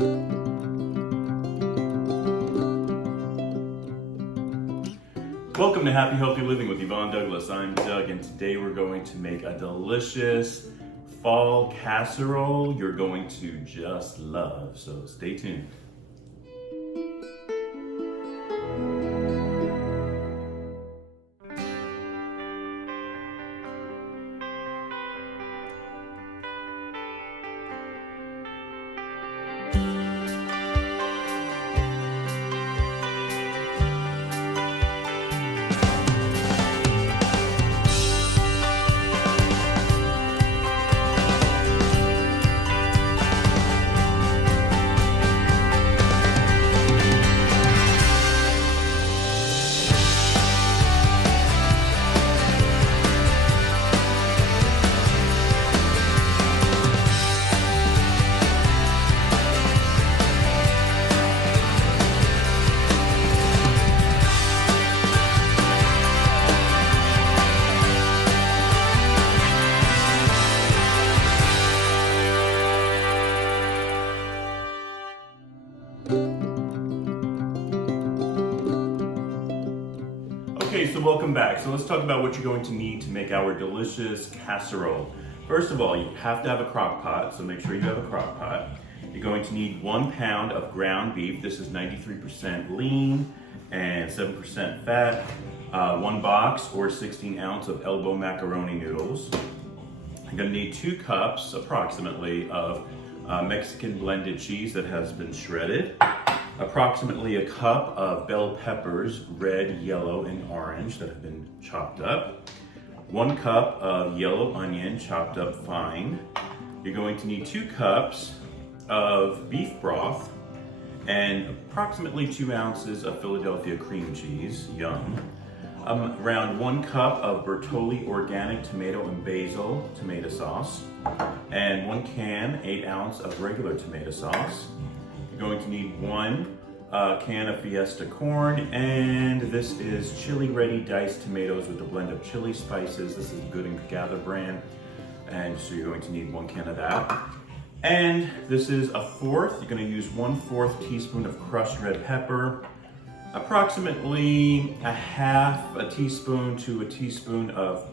Welcome to Happy Healthy Living with Yvonne Douglas. I'm Doug, and today we're going to make a delicious fall casserole you're going to just love, so stay tuned. Okay, so welcome back. So let's talk about what you're going to need to make our delicious casserole. First of all, you have to have a crock pot, so make sure you have a crock pot. You're going to need 1 pound of ground beef. This is 93% lean and 7% fat. 1 box or 16 ounce of elbow macaroni noodles. I'm gonna need 2 cups approximately of Mexican blended cheese that has been shredded. Approximately a cup of bell peppers, red, yellow, and orange that have been chopped up. 1 cup of yellow onion chopped up fine. You're going to need 2 cups of beef broth and approximately 2 ounces of Philadelphia cream cheese, yum. Around 1 cup of Bertolli organic tomato and basil tomato sauce, and 1 can, 8 ounce of regular tomato sauce. You're going to need 1 can of Fiesta corn, and this is chili ready diced tomatoes with a blend of chili spices. This is Good and Gather brand, and so you're going to need 1 can of that. And this is a fourth. You're going to use 1/4 teaspoon of crushed red pepper, approximately a half a teaspoon to a teaspoon of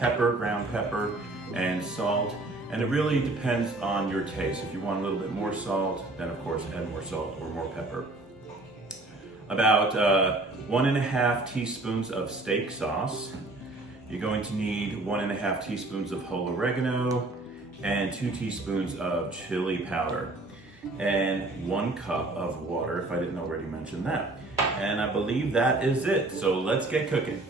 pepper, ground pepper, and salt. And it really depends on your taste. If you want a little bit more salt, then of course add more salt or more pepper. About 1.5 teaspoons of steak sauce. You're going to need 1.5 teaspoons of whole oregano and 2 teaspoons of chili powder and 1 cup of water, if I didn't already mention that. And I believe that is it. So let's get cooking.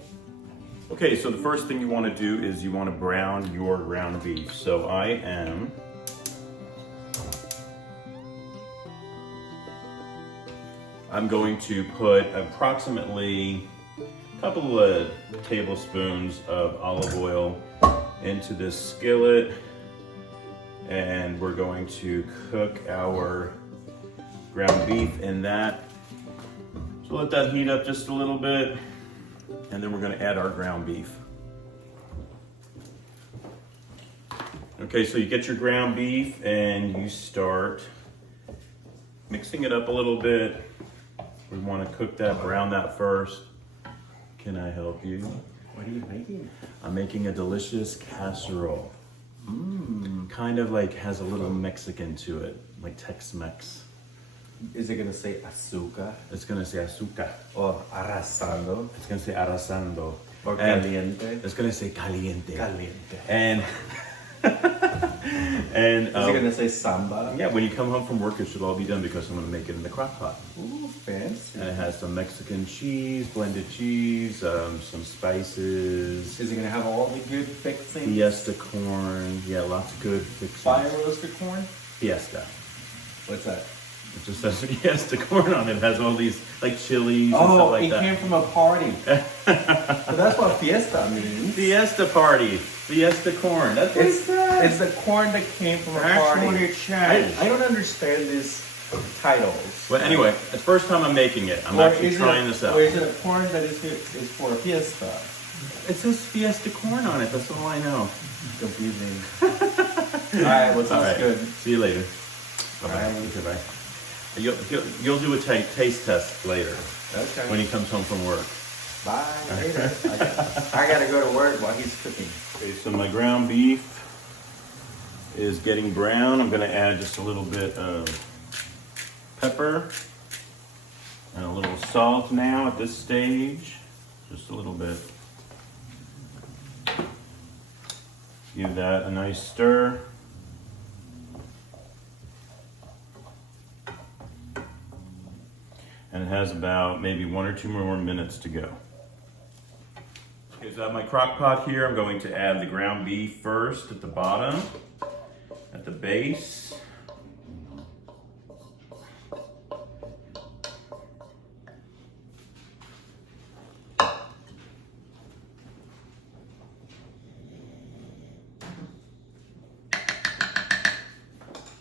Okay, so the first thing you want to do is you want to brown your ground beef. So I'm going to put approximately a couple of tablespoons of olive oil into this skillet, and we're going to cook our ground beef in that. So let that heat up just a little bit, and then we're going to add our ground beef. Okay, so you get your ground beef and you start mixing it up a little bit. We want to cook that, brown that first. Can I help you? What are you making? I'm making a delicious casserole. Kind of like has a little Mexican to it, like Tex-Mex. Is it gonna say azúcar? It's gonna say azúcar. Or arrasando? It's gonna say arrasando. Or caliente? It's gonna say caliente. Caliente. And is it gonna say samba? yeah, when you come home from work, it should all be done because I'm gonna make it in the crock pot. Ooh, fancy. And it has some Mexican cheese, blended cheese, some spices. Is it gonna have all the good fixings? Fiesta corn, yeah, lots of good fixings. Fire roasted corn? Fiesta. What's that? It just says Fiesta corn on it. It has all these like chilies and stuff like it that. came from a party. So that's what fiesta means. Fiesta party. Fiesta corn. That's what it says. It's the corn that came from a Actually, party. it says. I don't understand these titles. Well, anyway, it's the first time I'm making it. I'm actually trying this out. Or is it a corn that is for a fiesta? It says Fiesta corn on it. That's all I know. Confusing. All right, well, sounds good. See you later. Bye-bye. Bye. Okay, bye. You'll do a taste test later Okay. when he comes home from work. Bye later. I gotta go to work while he's cooking. Okay, so my ground beef is getting brown. I'm gonna add just a little bit of pepper and a little salt now at this stage. Just a little bit. Give that a nice stir. And it has about maybe 1 or 2 more minutes to go. Okay, so I have my crock pot here. I'm going to add the ground beef first at the bottom, at the base.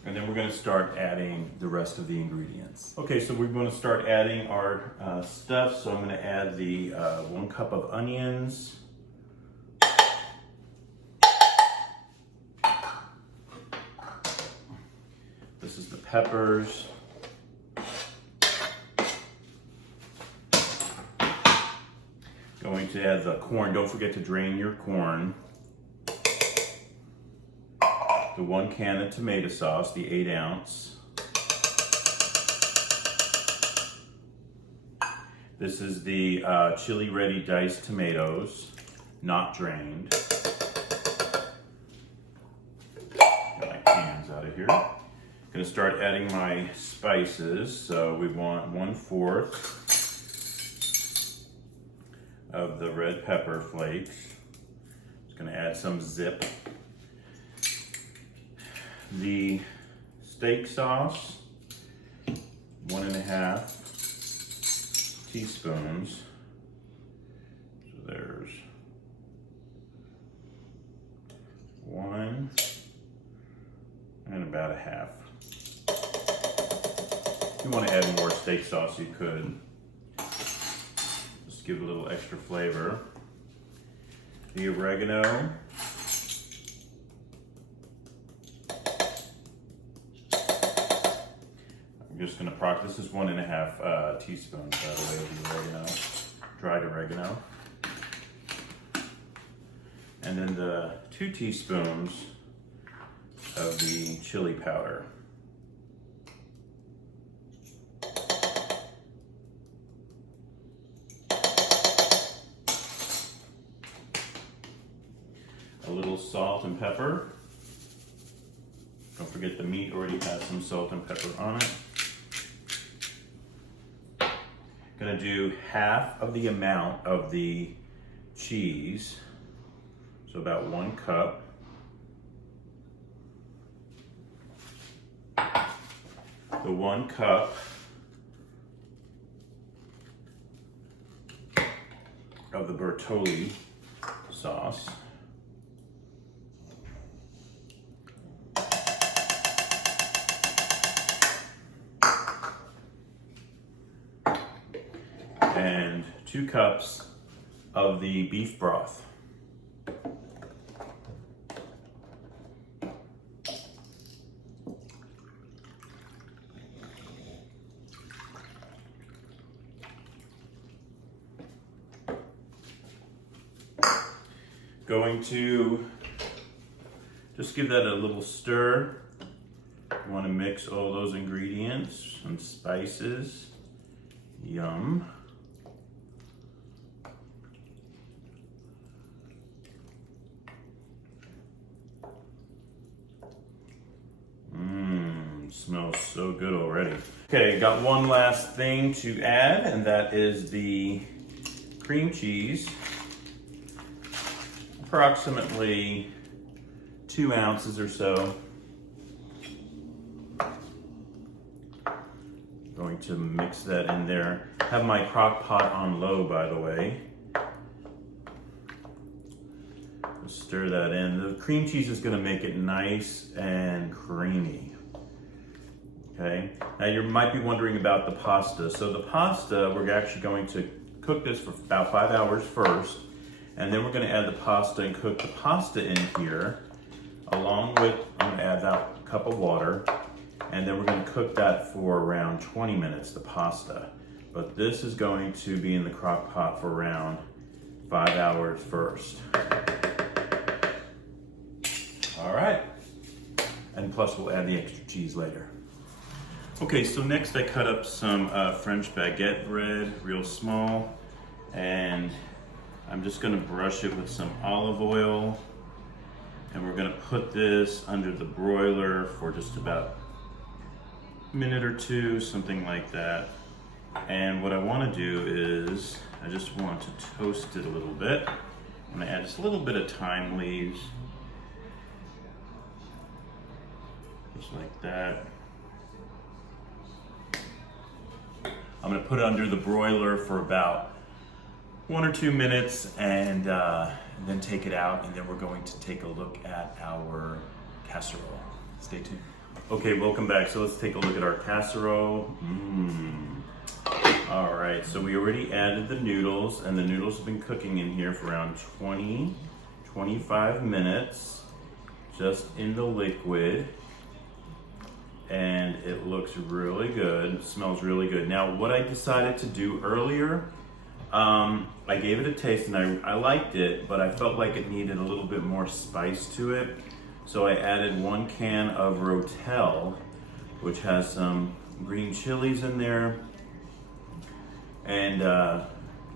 And then we're going to start adding the rest of the ingredients. Okay, so we're going to start adding our stuff. So I'm going to add the 1 cup of onions. This is the peppers. Going to add the corn. Don't forget to drain your corn. The 1 can of tomato sauce, the 8 ounce. This is the chili ready diced tomatoes, not drained. Get my cans out of here. Gonna start adding my spices. So we want 1/4 of the red pepper flakes. Just gonna add some zip. The steak sauce, 1½ teaspoons. So there's 1 and about 1/2. If you want to add more steak sauce, you could. Just give it a little extra flavor. The oregano. I'm just going to this is 1½ teaspoons, by the way, of the oregano, dried oregano. And then the 2 teaspoons of the chili powder. A little salt and pepper. Don't forget the meat already has some salt and pepper on it. Gonna do half of the amount of the cheese, so about 1 cup. The 1 cup of the Bertolli sauce. And 2 cups of the beef broth. Going to just give that a little stir. You want to mix all those ingredients and spices. Yum. Smells so good already. Okay, got one last thing to add, and that is the cream cheese. Approximately 2 ounces or so. Going to mix that in there. Have my crock pot on low, by the way. Stir that in. The cream cheese is going to make it nice and creamy. Okay. Now you might be wondering about the pasta. So the pasta, we're actually going to cook this for about 5 hours first, and then we're going to add the pasta and cook the pasta in here, along with, I'm going to add about a cup of water, And then we're gonna cook that for around 20 minutes, the pasta. But this is going to be in the crock pot for around 5 hours first. All right. And plus we'll add the extra cheese later. Okay, so next I cut up some French baguette bread, real small. And I'm just gonna brush it with some olive oil. And we're gonna put this under the broiler for just about a minute or two, something like that. And what I wanna do is, I just want to toast it a little bit. I'm gonna add just a little bit of thyme leaves. Just like that. I'm gonna put it under the broiler for about 1 or 2 minutes and then take it out, and then we're going to take a look at our casserole. Stay tuned. Okay, welcome back. So let's take a look at our casserole. All right, so we already added the noodles, and the noodles have been cooking in here for around 25 minutes, just in the liquid. And it looks really good, it smells really good. Now, what I decided to do earlier, I gave it a taste and I liked it, but I felt like it needed a little bit more spice to it. So I added 1 can of Rotel, which has some green chilies in there, and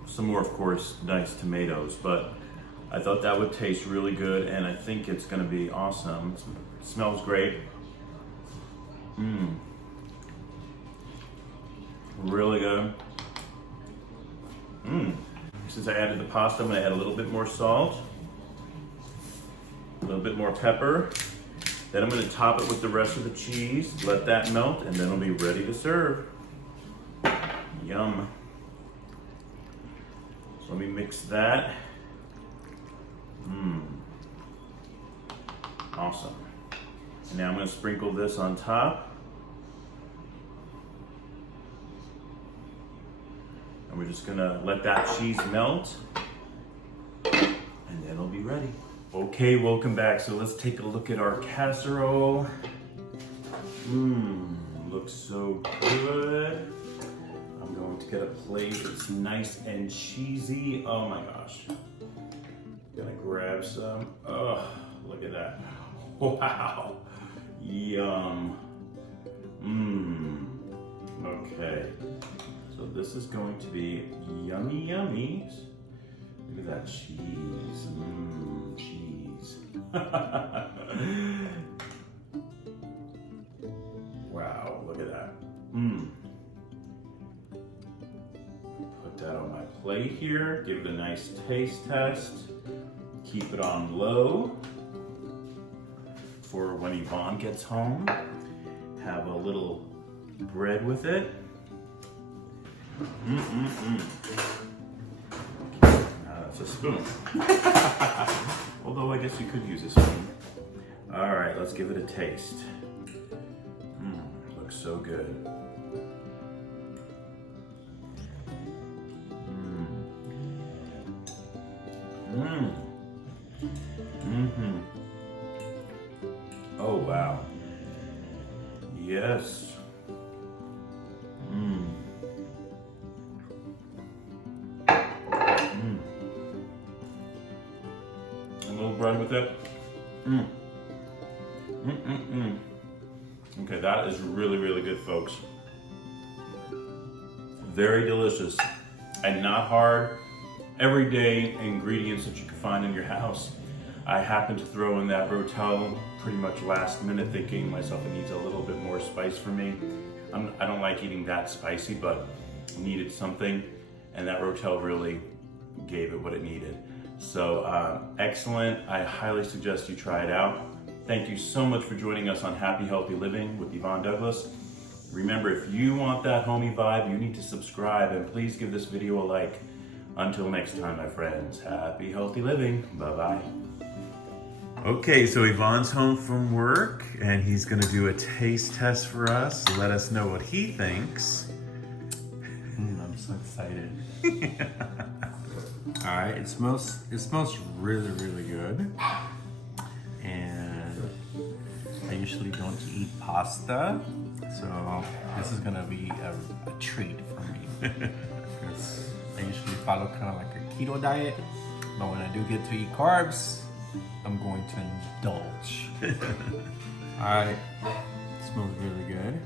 some more, of course, diced tomatoes. But I thought that would taste really good, and I think it's gonna be awesome. It smells great. Really good. Since I added the pasta, I'm gonna add a little bit more salt, a little bit more pepper. Then I'm gonna top it with the rest of the cheese, let that melt, and then it'll be ready to serve. Yum. So let me mix that. Awesome. And now I'm gonna sprinkle this on top. And we're just gonna let that cheese melt, and then it'll be ready. Okay, welcome back. So let's take a look at our casserole. Looks so good. I'm going to get a plate. It's nice and cheesy. Oh my gosh. Gonna grab some. Oh, look at that. Wow. Yum. Okay. So this is going to be yummy yummies. Look at that cheese. Cheese. Wow, look at that. Put that on my plate here. Give it a nice taste test. Keep it on low for when Yvonne gets home. Have a little bread with it. That's a spoon. Although I guess you could use a spoon. All right, let's give it a taste. Looks so good. Oh wow. Yes. A little bread with it. Okay, that is really, really good, folks. Very delicious and not hard. Everyday ingredients that you can find in your house. I happened to throw in that Rotel pretty much last minute, thinking myself it needs a little bit more spice for me. I don't like eating that spicy, but needed something, and that Rotel really gave it what it needed. So excellent. I highly suggest you try it out. Thank you so much for joining us on Happy Healthy Living with Yvonne Douglas. Remember, if you want that homey vibe, you need to subscribe, and please give this video a like. Until next time, my friends, happy healthy living. Bye-bye. Okay, so Yvonne's home from work, and he's gonna do a taste test for us. Let us know what he thinks. I'm so excited. All right, it smells really, really good. And I usually don't eat pasta, So this is gonna be a treat for me. Because I usually follow kind of like a keto diet, but when I do get to eat carbs, I'm going to indulge. All right, smells really good.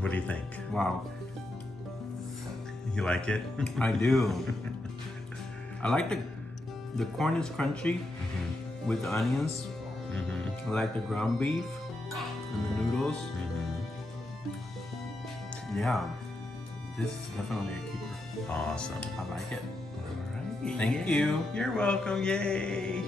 What do you think? Wow, You like it? I do. I like the corn is crunchy with the onions. I like the ground beef and the noodles. Yeah, this is definitely a keeper. Awesome. I like it. All right. Thank you. You're welcome. Yay.